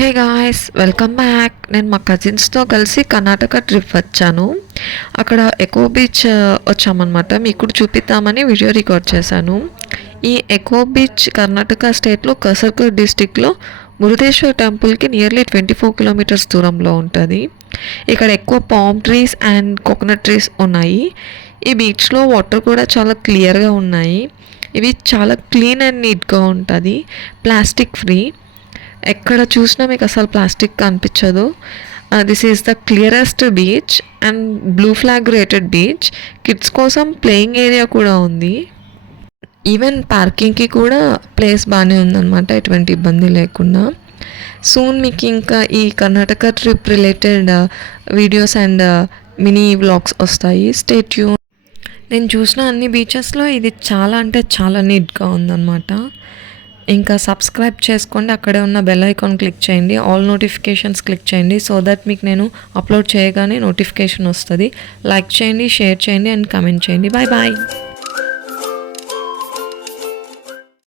Hey guys, welcome back. నేను మా కజిన్స్తో కలిసి కర్ణాటక ట్రిప్ వచ్చాను. అక్కడ ఎకో బీచ్ వచ్చామన్నమాట. మీకు కూడా చూపిద్దామని వీడియో రికార్డ్ చేశాను. ఈ ఎకో బీచ్ కర్ణాటక స్టేట్లో కసర్గోడ్ డిస్టిక్లో మురుదేశ్వర్ టెంపుల్కి నియర్లీ 24 కిలోమీటర్స్ దూరంలో ఉంటుంది. ఇక్కడ ఎక్కువ palm trees and coconut trees ఉన్నాయి. ఈ బీచ్లో వాటర్ కూడా చాలా క్లియర్గా ఉన్నాయి. ఇవి చాలా క్లీన్ అండ్ నీట్గా ఉంటుంది, ప్లాస్టిక్ ఫ్రీ. ఎక్కడ చూసినా మీకు అసలు ప్లాస్టిక్ కనిపించదు. This is the clearest beach and blue flag rated beach. Kids కోసం ప్లేయింగ్ ఏరియా కూడా ఉంది. ఈవెన్ పార్కింగ్కి కూడా ప్లేస్ బాగానే ఉందన్నమాట, ఎటువంటి ఇబ్బంది లేకుండా. సూన్ మీకు ఇంకా ఈ Karnataka trip related videos and mini vlogs వస్తాయి. Stay tune. నేను చూసిన అన్ని బీచెస్లో ఇది చాలా అంటే చాలా నీట్గా ఉందన్నమాట. ఇంకా సబ్స్క్రైబ్ చేసుకోండి, అక్కడే ఉన్న బెల్ ఐకాన్ క్లిక్ చేయండి, ఆల్ నోటిఫికేషన్స్ క్లిక్ చేయండి, సో దట్ మీకు నేను అప్లోడ్ చేయగానే నోటిఫికేషన్ వస్తుంది. లైక్ చేయండి, షేర్ చేయండి అండ్ కమెంట్ చేయండి. Bye bye.